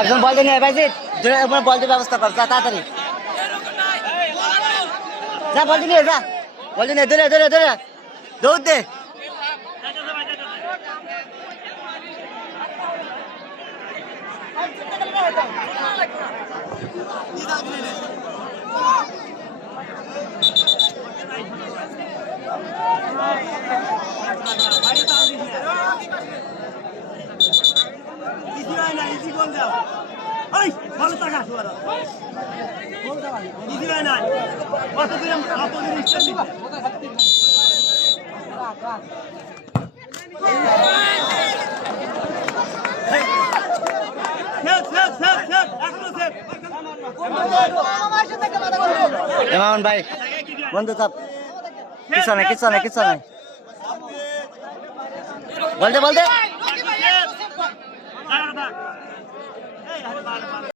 একজন বল দিয়ে নিয়ে ভাই বল দিয়ে ব্যবস্থা কর, যা তাড়াতাড়ি যা, বল দিয়ে নিয়ে যা, বল দিয়ে নিয়ে ধরে ধরে ধরে দৌড় দে। এমন ভাই বন্ধু চাপ, কিছু নাই কিছু নাই কিছু নাই, বলতে বলতে